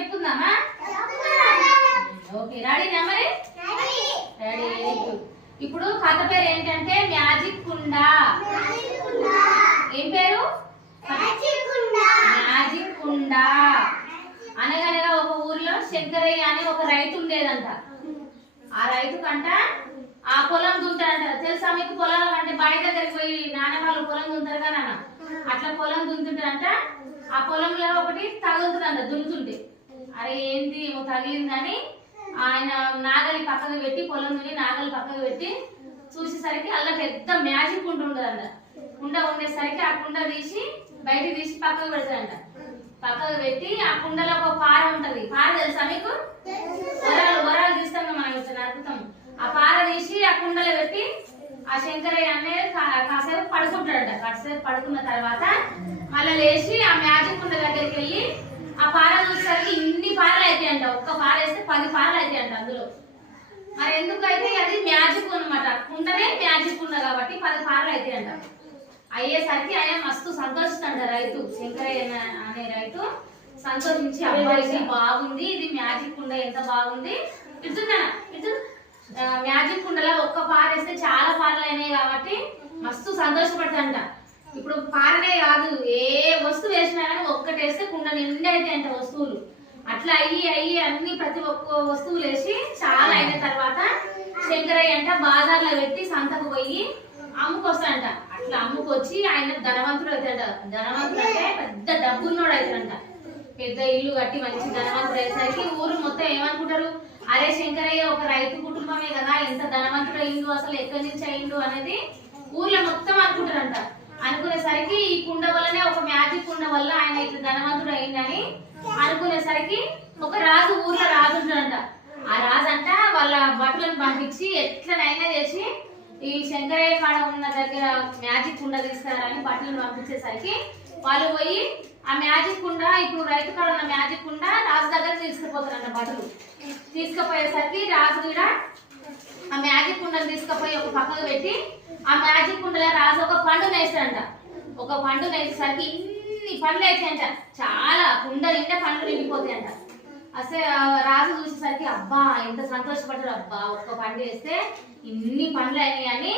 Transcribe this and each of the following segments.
చెప్పుకుందామా? Okay, రెడీనా మరి? Ready. ఇప్పుడు కథ పేరు ఏంటంటే మ్యాజిక్ కుండ. ఏం పేరు? మ్యాజిక్ కుండ. అనగనగా ఒక ఊర్లో శంకరయ్య అని ఒక రైతు ఉండేదంట. ఆ రైతు కంట ఆ పొలం దుంతాడంట. తెలుసా మీకు? పొలం అంటే బావి దగ్గరికి పోయి నాన్న వాళ్ళు పొలం దుంతారు కదా నాన్న, అట్లా పొలం దుంతుంటాడంట. ఆ పొలంలో ఒకటి తగులుతుందంట దున్నుతుంటే. అరే ఏంటి ఏమో తగిలిందని ఆయన నాగలి పక్కకు పెట్టి, పొలం నుండి నాగలి పక్కకు పెట్టి చూసేసరికి అలా పెద్ద మ్యాజిక్ కుండ ఉండదంట. కుండ ఉండేసరికి ఆ కుండ తీసి బయట తీసి పక్కకు పెడతాడంట. పక్కకు పెట్టి ఆ కుండలో ఒక పార ఉంటది. పార తెలుసా మీకు? వరాలు తీస్తాం మనం ఇట్లా నరుకుతాం. ఆ పార తీసి ఆ కుండలో పెట్టి ఆ శంకరయ్య అనేది కాసేపు పడుకుంటాడట. కాసేపు పడుకున్న తర్వాత మళ్ళీ లేచి ఆ మ్యాజిక్ కుండ దగ్గరికి వెళ్ళి ఆ పార చూసేసరికి ఇన్ని పారలు అవుతాయంట. ఒక్క పార వేస్తే 10 పారలు అవుతాయంట అందులో. మరి ఎందుకైతే అది మ్యాజిక్ అనమాట. కుండనే మ్యాజిక్ కుండ కాబట్టి 10 పారలు అవుతాయంట. అయ్యేసరికి ఆయన మస్తు సంతోషిస్తాడు రైతు. శంకరయ్య అనే రైతు సంతోషించి, అబ్బాయి బాగుంది, ఇది మ్యాజిక్ కుండ ఎంత బాగుంది, ఇటు మ్యాజిక్ కుండలో ఒక్క పారేస్తే చాలా పారలు అయినాయి కాబట్టి మస్తు సంతోషపడతాడంట. ఇప్పుడు పారనే కాదు, ఏ వస్తువు వేసినా కానీ ఒక్కటేస్తే కుండ నిండా అయితే అంట వస్తువులు. అట్లా అయ్యి అన్ని ప్రతి ఒక్క వస్తువులు వేసి చాలా అయిన తర్వాత శంకరయ్య అంట బాజార్లో పెట్టి సంతకు పోయి అమ్ముకొస్తాడంట. అట్లా అమ్ముకొచ్చి ఆయన ధనవంతుడు అవుతాడ. ధనవంతుడు అంటే పెద్ద డబ్బున్నోడు అవుతాడంట. పెద్ద ఇల్లు కట్టి మంచి ధనవంతుడు అయ్యేసరికి ఊరు మొత్తం ఏమనుకుంటారు, అరే శంకరయ్య ఒక రైతు కుటుంబమే కదా, ఎంత ధనవంతుడు అయిండు, అసలు ఎక్కడి నుంచి అయిండు అనేది ఊర్లో మొత్తం అనుకుంటారంట. అనుకునేసరికి ఈ కుండ వల్లనే, ఒక మ్యాజిక్ కుండ వల్ల ఆయన ఇట్లా ధనవంతుడు అయిందని అనుకునేసరికి ఒక రాజు, ఊర్లో రాజు ఉంటాడంట. ఆ రాజు అంట వాళ్ళ భటులను పంపించి ఎట్లనైనా చేసి ఈ శంకరయ్య కాడ ఉన్న దగ్గర మ్యాజిక్ కుండ తీసుకురాని భటులను పంపించేసరికి వాళ్ళు పోయి ఆ మ్యాజిక్ కుండ, ఇప్పుడు రైతు కాడ ఉన్న మ్యాజిక్ కుండ రాజు దగ్గర తీసుకుపోతారంట భటులు. తీసుకుపోయేసరికి రాజు కూడా ఆ మ్యాజిక్ కుండను తీసుకుపోయి ఒక పక్కకు పెట్టి ఆ మ్యాజిక్ కుండలో రాజు ఒక పండు వేస్తాడంట. ఒక పండు వేసేసరికి ఇన్ని పండ్లు వేసాయంట. చాలా కుండ నిండా పండ్లు నిండిపోతాయంట. అసలు రాజు చూసేసరికి అబ్బా ఎంత సంతోషపడ్డాడు, అబ్బా ఒక్క పండు వేస్తే ఇన్ని పండ్లు అయినాయి అని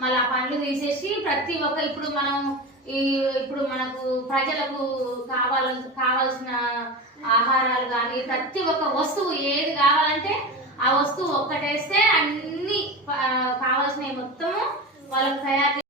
మళ్ళీ ఆ పండ్లు తీసేసి ప్రతి ఒక్క ఇప్పుడు మనకు ప్రజలకు కావాల్సిన ఆహారాలు కానీ ప్రతి ఒక్క వస్తువు ఏది కావాలంటే ఆ వస్తువు ఒక్కటేస్తే అన్ని కావాల్సినవి మొత్తము వాళ్ళకు తయారు